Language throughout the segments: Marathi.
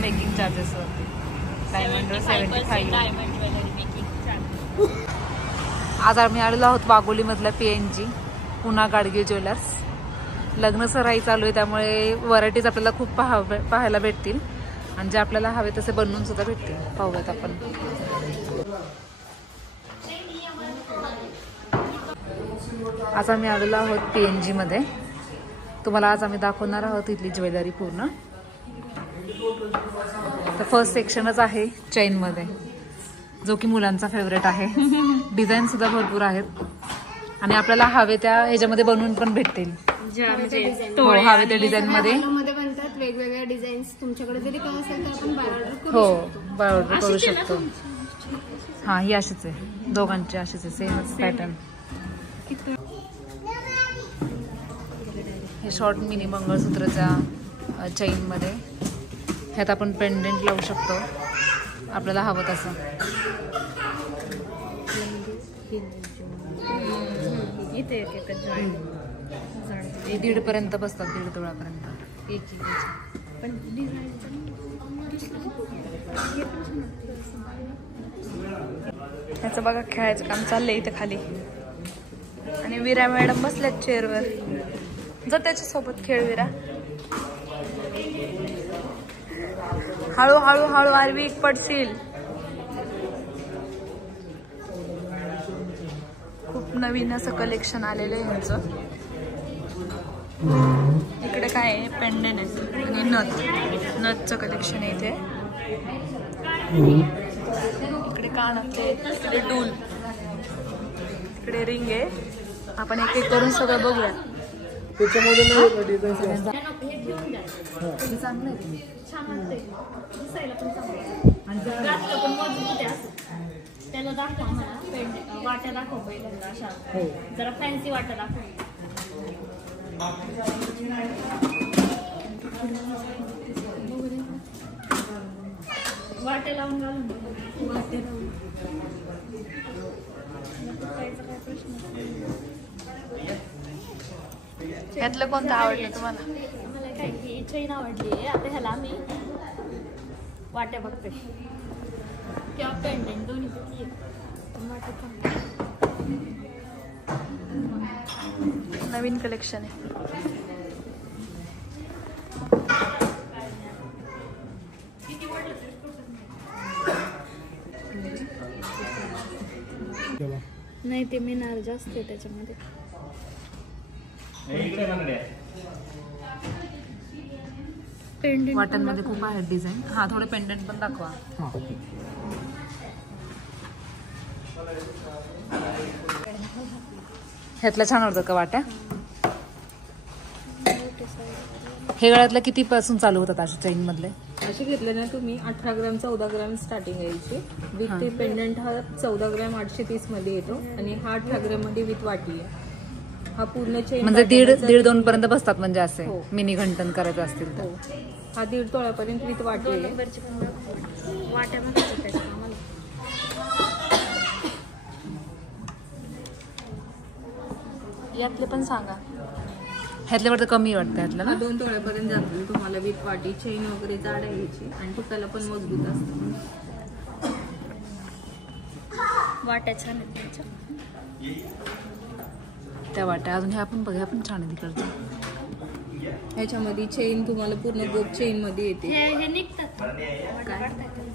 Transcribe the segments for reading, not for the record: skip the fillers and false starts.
मेकिंग चार्जेस वरती. डायमंडवर 75. Diamond jewellery making charge. आज आम्ही आलेलो आहोत वाघोलीमधल्या PNG पुन्हा गाडगे ज्वेलर्स. लग्न सराई चालू आहे त्यामुळे व्हरायटीज आपल्याला खूप पाहायला भेटतील आणि जे आपल्याला हवे तसे बनवून सुद्धा भेटतील. पाहूयात आपण. आज आम्ही आलेलो आहोत PNG मध्ये. तुम्हाला आज आम्ही दाखवणार आहोत इथली ज्वेलरी पूर्ण. तर फर्स्ट सेक्शनच आहे चेन मध्ये, जो की मुलांचा फेवरेट आहे. डिझाईन सुद्धा भरपूर आहेत आणि आपल्याला हवे त्या ह्याच्यामध्ये बनवून पण भेटतील. हवे त्या डिझाईन मध्ये बनतात वेगवेगळ्या डिझाईन्स. तुमच्याकडे जरी काय असेल तर आपण बाय ऑर्डर करू शकतो. हो, बाय ऑर्डर करू शकतो. हा, ही अशीच आहे, दोघांची अशीच आहे, सेमच पॅटर्न. हे शॉर्ट मिनी मंगळसूत्राच्या चेन मध्ये ह्यात आपण पेंडेंट लावू शकतो आपल्याला हवं तसं. इथे 1.5 पर्यंत बसतात, 1.5 तोळापर्यंत. पण त्याचं बघा खेळायचं काम चाललंय इथे खाली आणि विरा मॅडम बसल्यात चेअरवर. जर त्याच्यासोबत खेळ विरा. हळू हळू हळू आरवीक पडशील. खूप नवीन असं कलेक्शन आलेलं आहे ह्यांचं. इकडे काय आहे, पेंडेंट आहे आणि नथचं कलेक्शन आहे इथे. इकडे कानातले, इकडे डूल, इकडे रिंग आहे. आपण एक एक करून सगळं बघूया. त्याच्यामध्ये त्याला दाखवा मला वाट्या दाखव पहिल्यांदा अशा जरा फॅन्सी वाट्या दाखव. वाटे लावून घालून वाटे लावून यातलं कोणतं आवडलं तुम्हाला? मला काय ही चैन आवडली आहे. आता ह्याला आम्ही वाट्या बघते किंवा पेंडेंट दोन्ही नवीन कलेक्शन आहे. नाही ते मिनार जास्त आहे त्याच्यामध्ये. पेंडेंट वाट्यांमध्ये खूप आहेत डिझाईन. हा, थोडे पेंडेंट पण दाखवा. ह्यातल्या छान वाटतं का वाट्या? हे गळ्यातलं किती पासून चालू होतात अशा चेन मधले? असे घेतले ना तुम्ही 18 ग्रॅम 14 ग्रॅम स्टार्टिंग यायची. विथ ते पेंडंट हा 14 ग्रॅम 830 मध्ये येतो आणि हा 18 ग्रॅम मध्ये विथ वाटी आहे. हा पूर्ण चेन म्हणजे 1.5-2 पर्यंत बसतात म्हणजे असे. हो. मिनी घंटन करायचं असतील तर. हा 1.5 तोळ्यापर्यंत विथ वाटी आहे. वाट्यामध्ये यातले पण सांगा. ह्यातल्या वाटतं कमी वाटतं ह्यातलं ना. 2 तोळ्यापर्यंत जातो तुम्हाला विथ वाटी. चेन वगैरे जाड यायची आणि तुटायला पण मजबूत असतं. वाट्या छान आहेत त्याच्या. त्या वाट्या अजून ह्या पण बघा, ह्या पण छान आहे तिकडच्या. ह्याच्यामध्ये चेन तुम्हाला पूर्ण गोप चेन मध्ये येते. हे निघतात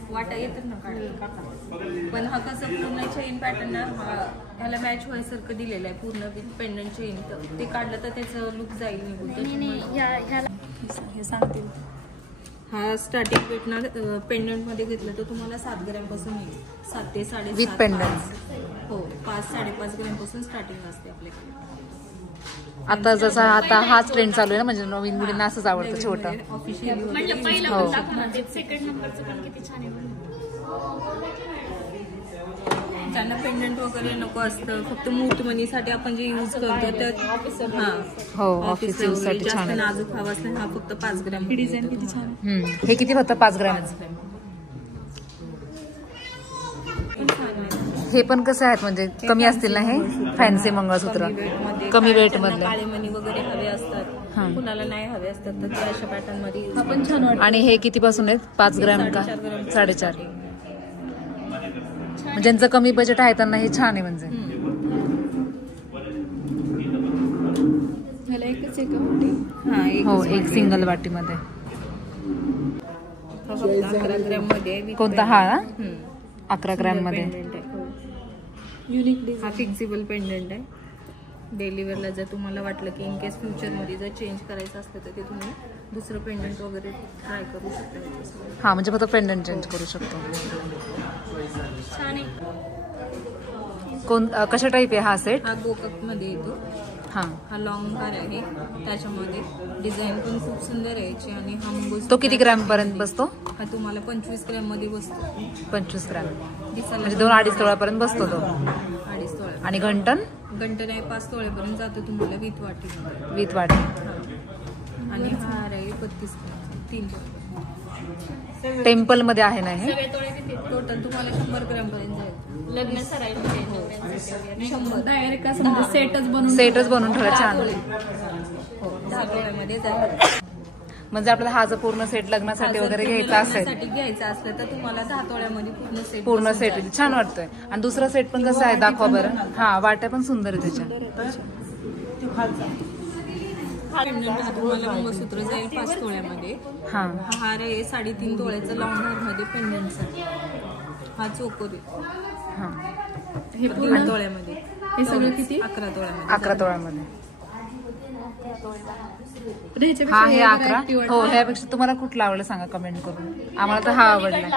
वाटा येतात ना काढतात. पण हा कसं पूर्ण चेन पॅटर्न ना ह्याला मॅच व्हायसारखं दिलेलं आहे पूर्ण विथ पेंडंट चेन. ते काढलं तर त्याचं लुक जाईल निघून. हे सांगतील. हा स्टार्टिंग भेटणार पेंडंट मध्ये घेतलं तर तुम्हाला 7 ग्रॅम पासून येईल. 7 ते 7.5 विथ पेंडंट. हो, 5-5.5 ग्रॅम पासून स्टार्टिंग असते आपल्याकडे. आता जसा आता हाच ट्रेंड चालू आहे ना, म्हणजे नवीन मुलींना असंच आवडतं छोटं. ऑफिशियल म्हणजे पहिलं पण दाखवणार ते सेकंड नंबरचं पण किती छान आहे. त्यांना पेंडंट वगैरे नको असतं, फक्त मूर्तमनीसाठी आपण जे यूज करतो तर हो, ऑफिस यूज साठी छान आहे. नाजूक हवा असला हा फक्त 5 ग्रॅम. डिझाईन किती छान. हे किती फक्त 5 ग्रॅम. हे पण कसं आहेत म्हणजे कमी असतील ना हे फॅन्सी मंगळसूत्र? कमी वेट मधले काळे मणी वगैरे हवे असतात हा. कुणाला नाही हवे असतात तर ते अशा पॅटर्न मध्ये use पण छान वाटतं. आणि हे किती पासून आहेत? 5 ग्रॅम का 4.5 ग्रॅम 4.5? ज्यांचं कमी बजेट आहे त्यांना हे छान आहे म्हणजे. ह्याला एकच आहे का? हा एक हो, एक सिंगल वाटीमध्ये. 11 ग्रॅम मध्ये with कोणता हा ना? हम्म. 11 ग्रॅम मध्ये. पेंडंट आहे. युनिक हा डिझाईन. फिक्सिबल पेंडंट आहे. डेली वेअरला जर तुम्हाला वाटलं की इन केस फ्युचरमध्ये जर चेंज करायचं असलं तर ते तुम्ही दुसरं पेंडंट वगैरे ट्राय करू शकता याच्यासोबत. हा, म्हणजे फक्त पेंडंट चेंज करू शकतो. छान आहे. कशा टाईप आहे हा सेट? हा गोकक मध्ये येतो. हा, हा लॉंग हार आहे. त्याच्यामध्ये डिझाईन पण खूप सुंदर आहे याची. आणि हा मंगळसूत्र तो किती ग्रॅम पर्यंत बसतो? हा तुम्हाला 25 ग्रॅम मध्ये बसतो. 25 ग्रॅम दिसायला म्हणजे 2-2.5 तोळ्यापर्यंत बसतो तो. 2.5 तोळे. आणि घंटन घंटन आहे 5 तोळेपर्यंत जातो तुम्हाला विथ वाटीमध्ये. विथ वाटी. आणि हा हार आहे 32 ग्रॅम 3 तोळे. टेम्पल मध्ये आहे ना हे? सगळे तोळे किती? टोटल तुम्हाला 100 ग्रॅम पर्यंत जाईल. लग्न सराई हो. 100 डायरेक्ट असं म्हणजे सेटच बनवून सेटच बनवून ठेवला. छान. हो 10 तोळ्यामध्ये जाईल. म्हणजे आपल्याला हा जर पूर्ण सेट लग्नासाठी वगैरे घ्यायचा असेल, लग्नासाठी घ्यायचं असलं तर तुम्हाला 10 तोळ्यामध्ये पूर्ण सेट छान वाटतोय. आणि दुसरा सेट पण कसं आहे दाखवा बरं. हा, वाट्या पण सुंदर आहे त्याच्या. तुम्हाला मंगळसूत्र जाईल 5 तोळ्यामध्ये. हा, हा हार आहे 3.5 तोळ्याचा लॉंग हार मध्ये पेंडंटचा. हा चोकोरी हा. हे 3 तोळ्यामध्ये. हे सगळं किती? 11 तोळ्यामध्ये. 11 तोळ्यामध्ये. ह्याच्यापेक्षा हा, हे जरा 11. active वाटतं. हो, ह्यापेक्षा तुम्हाला कुठला आवडला सांगा कमेंट करून. आम्हाला तर हा आवडला.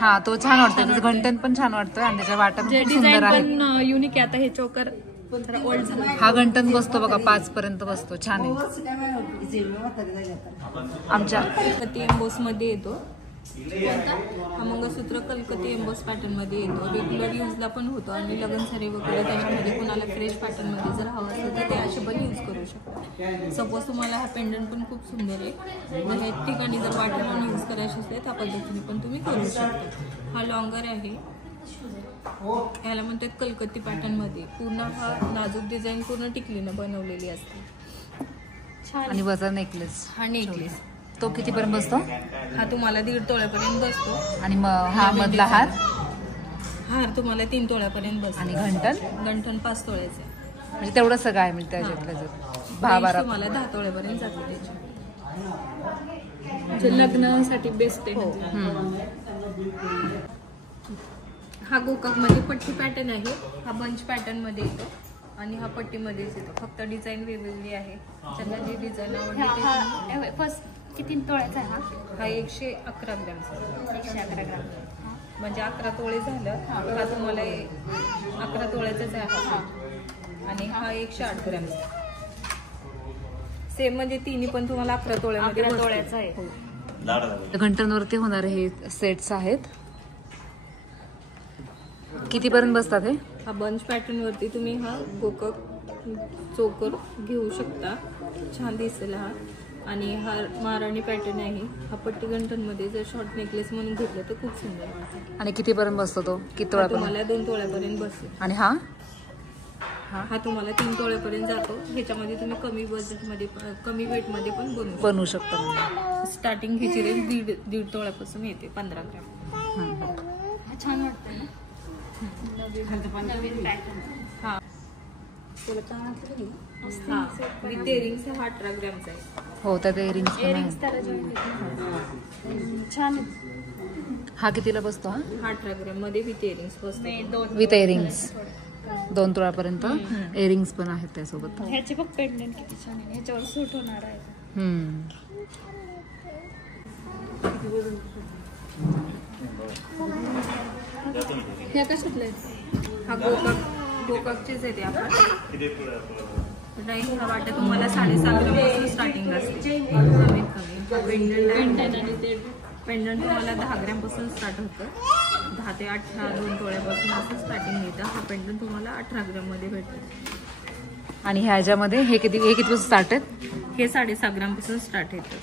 हा, तो छान वाटतोय. त्याचं घंटन पण छान वाटतोय आणि त्याच्या वाटा पण जे खूप डिझाईन सुंदर आहे. पण युनिक आहे. आता हे चोकर जरा ओल्ड झालं. हा घंटन बसतो बघा 5 पर्यंत बसतो. छान आहे. आमच्या कलकत्ती एम्बोस मध्ये येतो. हा मंगळसूत्र कलकत्ती एम्बोस पॅटर्न मध्ये येतो. रेग्युलर यूजला पण होतो आणि लग्न सरे वगैरे त्याच्यामध्ये कुणाला फ्रेश पॅटर्न मध्ये जर हवं असेल तर ते असे पण यूज करू शकता. सपोज तुम्हाला हा पेंडंट पण खूप सुंदर आहे. मग ह्या ठिकाणी जर वाटर पण यूज करायचे असले त्या पद्धतीने पण तुम्ही करू शकता. हा लॉंगर आहे. ह्याला म्हणतात कलकत्ती पॅटर्न मध्ये. पूर्ण हा नाजूक डिझाईन पूर्ण टिकलीनं बनवलेली असते. आणि वजन नेकलेस. हा नेकलेस तो किती पर्यंत बसतो? हा तुम्हाला 1.5 तोळ्यापर्यंत बसतो. आणि हा मधला हार हार तुम्हाला 3 तोळ्यापर्यंत बसतो. आणि घंटन गंठन 5 तोळ्याचे. म्हणजे तेवढं सगळं आहे म्हणजे त्याच्यातलं जर 10-12 तुम्हाला 10 तोळ्यापर्यंत जाते त्याची. जे लग्नासाठी बेस्ट आहे. हा गोकाक मध्ये पट्टी पॅटर्न आहे. हा बंच पॅटर्न मध्ये येतो आणि हा पट्टी मध्येच येतो. फक्त डिझाईन वेगवेगळी आहे. ज्यांना जी डिझाईन आवडली ते फर्स्ट किती तोळ्याचा आहे हा 111 ग्रॅमचा. 111 ग्राम. म्हणजे 11 तोळे झालं. हा तुम्हाला 11 तोळ्याचाच आहे हा. आणि हा 108 ग्रॅमचा. सेम म्हणजे तिन्ही पण तुम्हाला 11 तोळ्यामध्ये 11 तोळ्याचा आहे. हो. घंटनवरती होणारे हे सेट्स आहेत. किती पर्यंत बसतात हे? हा बंच पॅटर्न वरती तुम्ही हा गोकक चोकर घेऊ शकता. छान दिसेल हा. आणि हा महाराणी पॅटर्न आहे. हा पट्टी गंठन मध्ये जर शॉर्ट नेकलेस म्हणून घेतलं तर खूप सुंदर वाटतं. आणि किती पर्यंत बसतो तो? किती तोळ्यापर्यंत? तुम्हाला 2 तोळ्यापर्यंत बसेल. आणि हा हा तुम्हाला 3 तोळ्यापर्यंत जातो. ह्याच्यामध्ये तुम्ही कमी बजेटमध्ये कमी वेटमध्ये पण बनवू शकतो. स्टार्टिंग ह्याची रेंज 1.5 तोळ्यापासून येते 15 ग्रॅम. छान वाटतं ना. नवीन पॅटर्न. हा विथ इयरिंग्स हा 18 ग्रॅमचा आहे. हो, त्यात इयरिंग्स पण इयरिंग्स आहे. त्याला जॉईन छान आहे. हा कितीला बसतो? हा 18 ग्रॅम मध्ये विथ इयरिंग्स बसतो. विथ इयरिंग्स 2 तोळ्यापर्यंत इयरिंग्स पण आहेत त्यासोबत. ह्याचे बघ पेंडंट किती छान आहे. ह्याच्यावर सूट होणार आहे. ह्या कशातल्या आहेत? हा गोकाकचेच आहे ते आपण. राईस हा वाटा तुम्हाला 7.5 ग्रॅमपासून स्टार्टिंग असते. कमीत कमी पेंडंट आणि ते पेंडंट तुम्हाला 10 ग्रॅमपासून स्टार्ट होतं. 10 ते 18 2 तोळ्यापासून असं स्टार्टिंग येतं. हा पेंडंट तुम्हाला 18 ग्रॅममध्ये भेटतं. आणि ह्याच्यामध्ये हे किती पासून स्टार्ट आहेत? हे 6.5 ग्रॅमपासून स्टार्ट येतं.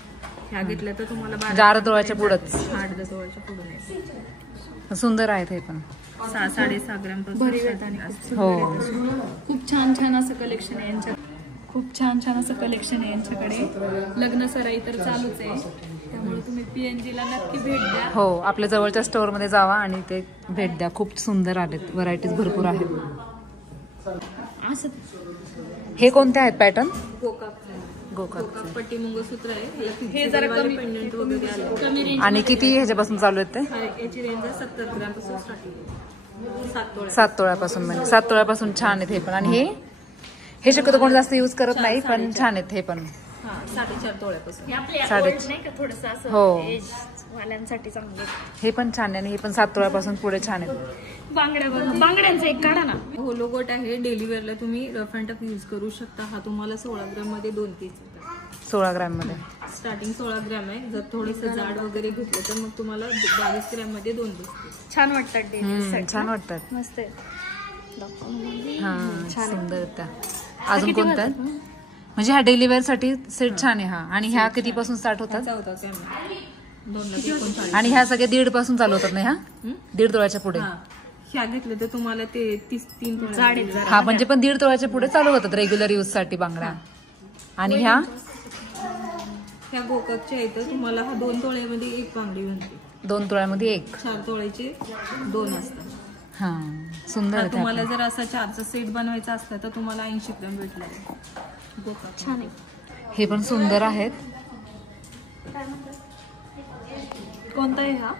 ह्या घेतलं तर तुम्हाला 12 तोळ्याच्या पुढंच. 8 तोळ्याच्या पुढून येतं. सुंदर आहेत हे पण. 6-6.5 ग्रॅमपासून भरी वेट आणि हो, खूप छान छान असं कलेक्शन आहे यांच्यात. खूप छान छान असं कलेक्शन आहे यांच्याकडे. लग्न सराई तर चालूच आहे, त्यामुळे तुम्ही PNG ला नक्की भेट द्या. हो, आपल्या जवळच्या स्टोअर मध्ये जावा आणि ते भेट द्या. खूप सुंदर आलेत, व्हरायटीज भरपूर आहेत. असं हे कोणते आहेत पॅटर्न? गोकाक. पट्टी मंगळसूत्र आहे. हे जरा कमी पेंडंट वगैरे आलं. कमी रेंज. आणि किती ह्याच्यापासून चालू आहेत ते? याची रेंज 70 ग्रॅम पासून स्टार्टिंग आहे. 7 तोळे. 7 तोळ्यापासून, म्हणजे 7 तोळ्यापासून छान आहेत हे पण. आणि हे शक्यतो कोण जास्त युज करत नाही, पण छान आहेत हे पण. 4.5 तोळ्यापासून. हे आपले साडे- old नाही का थोडंसं असं हो. एज वाल्यांसाठी चांगले. हे पण छान आहे आणि हे पण 7 तोळ्यापासून पुढे छान आहेत. बांगड्या बघा, बांगड्यांचं एक काढा ना. होलो गोट आहे. डेली वेअरला तुम्ही रफ अँड टफ यूज करू शकता. हा तुम्हाला 16 ग्रॅम मध्ये 2 पीस येतात. 16 ग्रॅम मध्ये. स्टार्टिंग 16 ग्रॅम आहे. जर थोडंसं जाड वगैरे घेतलं तर मग तुम्हाला 22 ग्रॅम मध्ये 2 बसतील. छान वाटतात डेली छान वाटतात. मस्त आहे. हा, सुंदर आहेत त्या. अजून कोणत्या आहेत? म्हणजे ह्या डेली वेअर साठी सेट छान आहे हा. आणि ह्या कितीपासून स्टार्ट होतात? 2,39. आणि ह्या सगळ्या 1.5 पासून चालू होतात ना? ह्या 1.5 तोळ्याच्या पुढे. ह्या घेतलं तर तुम्हाला ते 3 तोळे. जाड आहेत जरा. हा, म्हणजे पण 1.5 तोळ्याच्या पुढे चालू होतात रेग्युलर यूज साठी बांगड्या. आणि ह्या गोकाकच्या इथं तुम्हाला हा 2 तोळ्यामध्ये 1 बांगडी बनते. 2 तोळ्यामध्ये 1. 4 तोळ्याचे 2 असतात. हा, सुंदर आहेत तुम्हाला ह्या जर असा 4चा सेट बनवायचा असला तर तुम्हाला 80 ग्रॅम भेटला. गोकाक छान आहे. पण. हे पण सुंदर आहेत. कोणता आहे हा?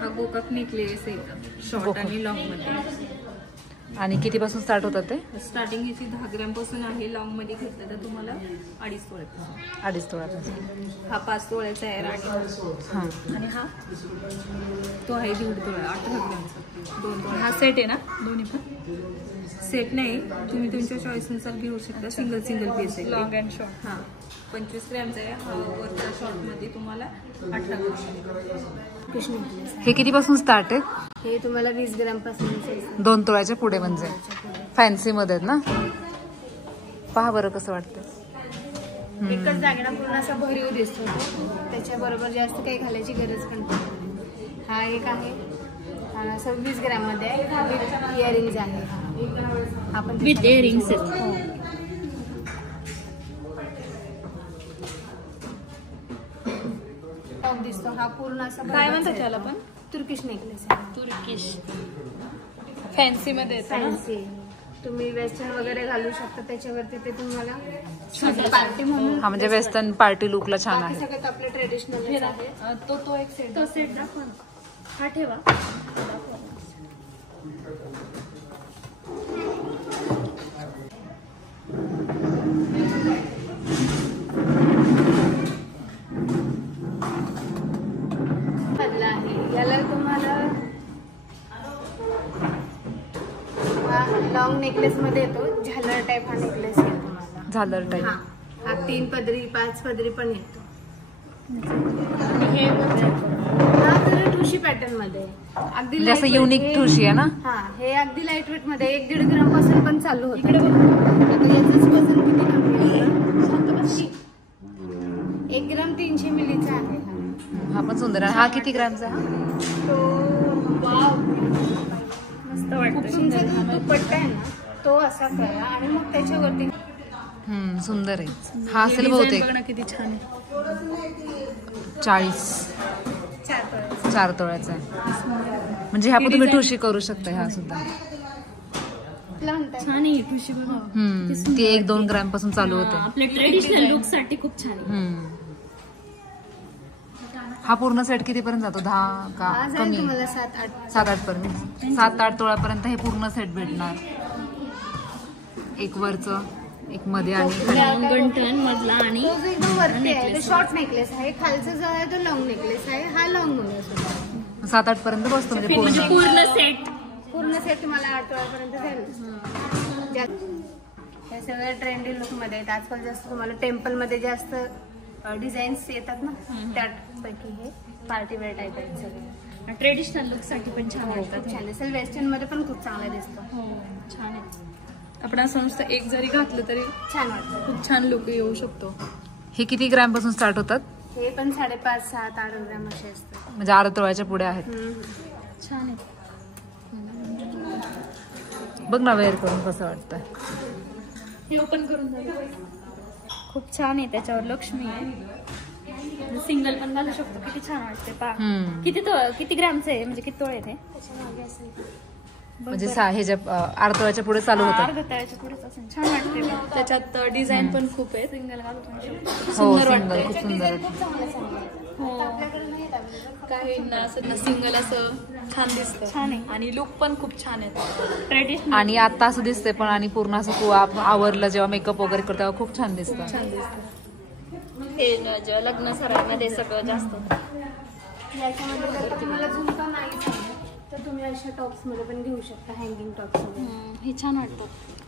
हा गोकाक नेकलेस आहे शॉर्ट आणि लॉंग मध्ये. आणि कितीपासून स्टार्ट होतात ते? स्टार्टिंग याची 10 ग्रॅम पासून आहे. लॉंग मध्ये घेतलं तर तुम्हाला 2.5 तोळ्यापासून. 2.5 तोळ्यापासून. हा 5 तोळ्याचा आहे राणी. हा, आणि हा तो आहे 1.5 तोळा 18 ग्रॅमचा. 2 तोळा. हा सेट आहे ना दोन्ही पण? सेट नाही, तुम्ही तुमच्या चॉईसनुसार घेऊ शकता. सिंगल पीस आहे. Long and short. हा 25 ग्रॅमचा आहे. हा वरच्या शॉर्ट मध्ये तुम्हाला 18 ग्रॅम. कृष्ण नेकलेस. हे कितीपासून स्टार्ट आहे? हे तुम्हाला 20 ग्रॅम पासून 2 तोळ्याच्या पुढे म्हणजे फॅन्सी मध्ये आहेत ना? पहा बरं कसं वाटतं. एकच दागिना पूर्ण असा भरीव दिसतो तो. त्याच्याबरोबर जास्त काही घालायची गरज पण पडत. हा एक आहे 26 ग्रॅम मध्ये आहे. विथ इयरिंग्स आहे. हा पण विथ इयरिंग्स टॉप दिसतो. हा पूर्ण असा काय म्हणतात त्याला पण? तुर्किश नेकलेस आहे. तुर्किश फॅन्सी मध्ये येतं ना? फॅन्सी. तुम्ही वेस्टर्न वगैरे घालू शकता त्याच्यावरती. ते तुम्हाला पार्टी म्हणून. हा, म्हणजे वेस्टर्न पार्टी लुकला छान बाकी आहे. सगळं आपले ट्रेडिशनल आहे. तो एक सेट. तो सेट दाखवा ना. हा ठेवा. मधला आहे. याला तुम्हाला लॉंग नेकलेस मध्ये येतो. झालर टाईप हा नेकलेस आहे तुम्हाला. झालर टाईप. हा 3 पदरी 5 पदरी पण येतो. हे हा जरा ठुशी पॅटर्न मध्ये अगदी जसं lightweight. युनिक हे- ठुशी आहे ना? हा, हे अगदी लाईट वेट मध्ये 1-1.5 ग्राम पासून पण चालू होतं. आता याचंच वजन किती कमी आहे? 1 ग्राम 300 मिलीचा आहे हा. हा पण सुंदर आहे. हा किती ग्रॅमचा? हा तो वाव मस्त वाटतं. तुमचा जो दुपट्टा आहे ना तो असा करा आणि मग त्याच्यावरती सुंदर आहे. हा असेल बहुतेक बघ ना किती छान आहे. 40 4 तोळ्याचा आहे. म्हणजे ह्या पण तुम्ही ठुशी करू शकता. ह्या सुद्धा छान आहे ठुशी बघा. ती 1-2 ग्रॅम पासून चालू होते. आपल्या ट्रेडिशनल लुक साठी खूप छान आहे. हा पूर्ण सेट कितीपर्यंत जातो? 10 का हा जाईल कमी? तुम्हाला 7-8. 7-8 पर्यंत. 7-8 तोळ्यापर्यंत हे पूर्ण सेट भेटणार. एक वरचं, एक मध्ये आणि गंटन मधला आणि तो जो एकदम वरती आहे तो शॉर्ट नेकलेस आहे. खालचा जो आहे तो लॉंग नेकलेस आहे. हा लॉंग नेकलेस आहे. 7-8 पर्यंत बसतो म्हणजे पूर्ण. पूर्ण सेट. पूर्ण सेट तुम्हाला 8 तोळ्यापर्यंत जाईल. हे सगळं ट्रेंडी लुक मध्ये आहेत. आजकाल जास्त तुम्हाला टेम्पल मध्ये जास्त डिझाईन्स येतात ना, त्यापैकी हे पार्टी वेअर टाईप आहेत सगळे. ट्रेडिशनल लुक साठी पण छान वाटतात. खूप छान दिसेल. वेस्टर्न मध्ये पण खूप चांगलं दिसतं. हो छान आहे. आपण असं नुसतं एक जरी घातलं तरी छान वाटतं. खूप छान लुक येऊ शकतो. हे किती ग्रॅम पासून स्टार्ट होतात? हे पण 5.5, 7, 8 ग्रॅम असे असतात. म्हणजे 8 तोळ्याच्या पुढे आहेत. छान आहे. बघ ना वेअर करून कसं वाटतं. हे ओपन करून झालं. खूप छान आहे, त्याच्यावर लक्ष्मी आहे. सिंगल पण घालू शकतो. किती छान वाटते पहा. किती ग्रॅमचं आहे, म्हणजे किती तोळे ते म्हणजे ह्याच्या अर्धतळाच्या पुढे चालू होतं. अर्धतळाच्या पुढेच असेल. छान वाटते बघ. त्याच्यात डिझाईन पण खूप आहे. सिंगल घालू पण शकतो. हो सुंदर सिंगल वाटते. खूप सुंदर वाटतं. काही ना असं सिंगल असं छान दिसतं. छान आहे. आणि लुक पण खूप छान आहे ट्रेडिशनल. आणि आता असं दिसतंय पण, आणि पूर्ण असं आवरलं जेव्हा मेकअप वगैरे करतो तेव्हा खूप छान दिसतं. हे लग्न सराईमध्ये सगळं जास्त. याच्यामध्ये जर तुम्हाला झुमका नाही झालं तर तुम्ही अशा टॉप्स मध्ये पण घेऊ शकता, हँगिंग टॉप्स मध्ये. हे छान वाटतं.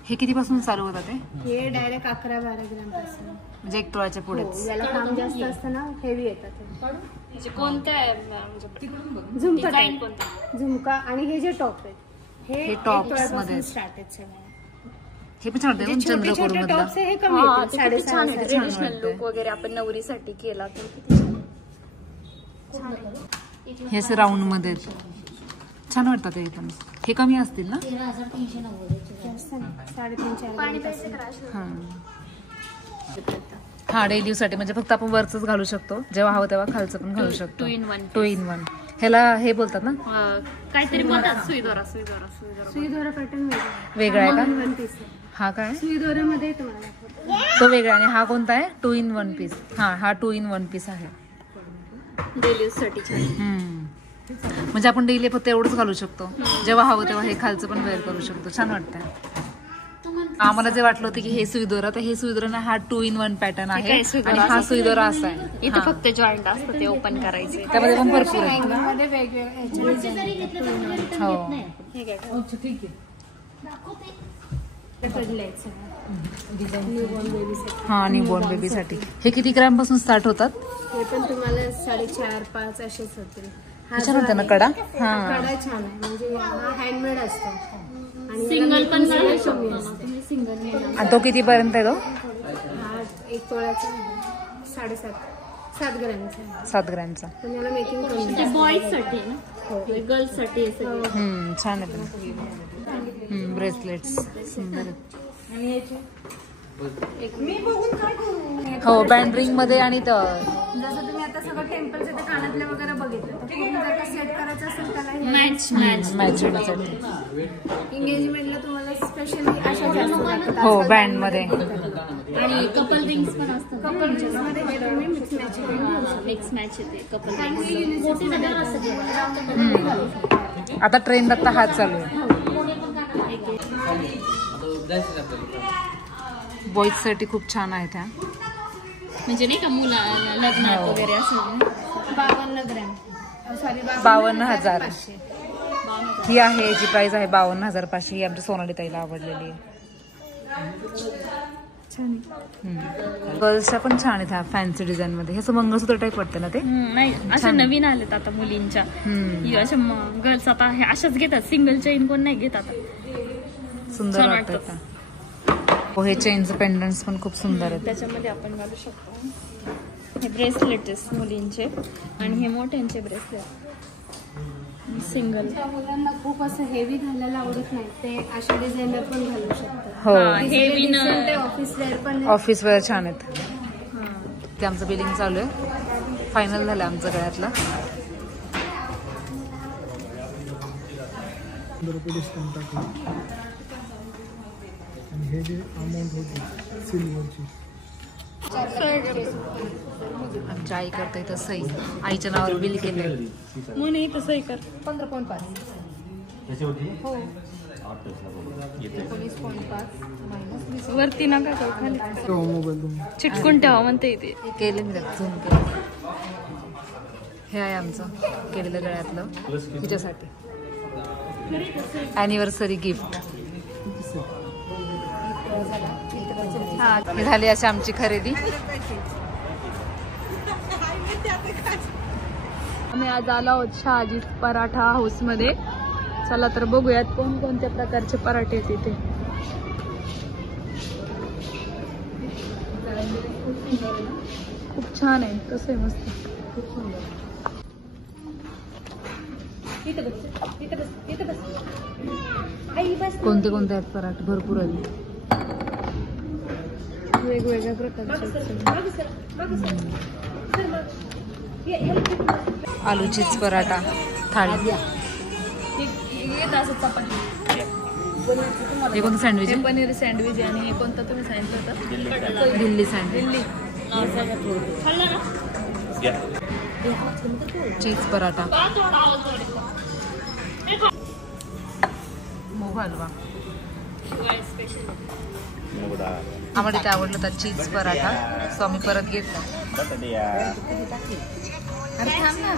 हे कितीपासून चालू होतं ते? हे डायरेक्ट 11-12 ग्रॅम पासून. म्हणजे 1 तोळ्याच्या पुढेच. याला काम जास्त असतं ना, हेवी येतात म्हणजे कोणत्या म्हणजे झुमका डिझाईन type. कोणतं? झुमका. आणि हे जे टॉप आहेत हे एक tops तोळ्यापासून मध्ये. स्टार्ट आहेत सगळे. हे पण छान वाटतं छोटे चंद्रकोर छोटे मधला. टॉप्स हे कमी हा, येतील, ते किती छान आहे. 6.5. ट्रेडिशनल वाटतंय. लुक वगैरे आपण नवरीसाठी केला तर किती छान आहे. हे असे राऊंड मध्ये आहेत. छान वाटतात ते पण. हे कमी असतील ना? जास्त नाही, 3.5-4. हा डेली यूज साठी, म्हणजे फक्त आपण वरच घालू शकतो, जेव्हा हवं तेव्हा खालचं पण घालू शकतो. 2 in 1. 2 in 1. ह्याला हे बोलतात ना, काहीतरी बोलतात सुईदोरा. सुईदोरा पॅटर्न वेगळा आहे का? 1 पीस. हा काय? सुईदोऱ्यामध्ये तुम्हाला तो वेगळा. आणि हा कोणता आहे? 2 in 1 पीस. हा 2 in 1 पीस आहे. डेली यूज साठी छान. म्हणजे आपण डेली फक्त एवढंच घालू शकतो, जेव्हा हवं तेव्हा हे खालचं पण वेअर करू शकतो. छान वाटतंय. आम्हाला जे वाटलं होतं की हे सुईदोरा, तर हे सुईदोरा ना, हा 2 in 1 पॅटर्न आहे. आणि हा सुईदोरा असा आहे. इथे फक्त जॉईंट असतं, ते ओपन करायचे. त्यामध्ये पण भरपूर आहे. मध्ये वेगवेगळ्या हो. हा न्यूबॉर्न बेबी साठी. हे किती ग्रॅम पासून स्टार्ट होतात? हे पण तुम्हाला 4.5-5 असेच होतील. हा छान होतं ना कडा? हा कडा छान आहे, म्हणजे हा हँडमेड असतो. आणि सिंगल पण घालू कमी शकतो असते. ना. सिंगल आणि तो कितीपर्यंत आहे? तो हा 1 तोळ्याचा 7.5 ग्रॅमचा आहे. 7 ग्रॅमचा. पण याला मेकिंग कमी ते बॉईज साठी ना, गर्ल्स साठी छान आहे. ब्रेसलेट्स सुंदर आहेत. हो बँड मध्ये. आणि जसं तुम्ही आता सगळं टेम्पलचे ते कानातले वगैरे बघितलं, तर पूर्ण जर का सेट करायचं असेल त्याला मॅच मॅच होण्यासाठी. एंगेजमेंटला तुम्हाला स्पेशली अशा जास्त लागतात. हो बँड मध्ये. आणि कपल रिंग्स पण असतात. कपल मध्ये हे तुम्ही मिक्स मॅच मिक्स मॅच येते कपल रिंग्स. मोठी सगळं असतं. आता ट्रेंड आता हाच चालू आहे. बॉईज साठी खूप छान आहे त्या. म्हणजे नाही का मुला लग्नात वगैरे असं. 52 ग्रॅम. सॉरी 52,000. ही आहे, याची प्राइस आहे 52,500. ही आमच्या सोनाली ताईला आवडलेली आहे. गर्ल्सच्या पण छान आहेत फॅन्सी डिझाईन मध्ये. हे मंगळसूत्र टाईप वाटतं ना ते. नाही, अशा नवीन आलेत आता मुलींच्या. अशा गर्ल्स आता हे अशाच घेतात. सिंगल चेन कोण नाही घेत आता. सुंदर वाटतं. हो हे चेनचे पेंडंट्स पण खूप सुंदर आहेत. त्याच्यामध्ये आपण घालू शकतो. हे ब्रेसलेट्स मुलींचे आणि हे मोठ्यांचे ब्रेसलेट सिंगल. मुलांना खूप असं हेवी घालायला आवडत नाही, ते अशा डिझाईनर पण घालू शकतात. हो हेवी ऑफिस वेअर पण. ऑफिस वेअर छान आहेत. ते आमचं बिलिंग चालू आहे. फायनल झालं आमचं गळ्यातलं. आणि हे जे अमाऊंट होती सिल्वरची, आमच्या आई करता इथं सही. आईच्या नावावर बिल केलं. म्हणून इथं सही कर. 15.5. वरती नका करू, खाली मोबाईल तुम्ही चिटकून ठेवा म्हणते इथे. केलं मी त्यात झूम केलं. हे आहे आमचं केलेलं गळ्यातलं तिच्यासाठी अॅनिव्हर्सरी गिफ्ट. हे झाली अशी आमची खरेदी. आम्ही आज आलो आहोत शहाजी पराठा हाऊस मध्ये. चला तर बघूयात कोणकोणत्या प्रकारचे पराठे आहेत इथे. खूप छान आहे. कसं आहे मस्त. खूप सुंदर. कोणते कोणते आहेत पराठे? भरपूर आहेत. वेगवेगळ्या प्रकारचे आलू चीज पराठा थाळी. येत असं चपाती. हे कोणतं सँडविच हे आहे? पनीर सँडविच आणि हे कोणतं तुम्ही सांगितलं होतं? दिल्ली सँडविच. चीज पराठा. मूग हलवा. आम्हाला ते आवडलं होतं चीज पराठा, सो आम्ही परत घेतला. अरे थांब ना.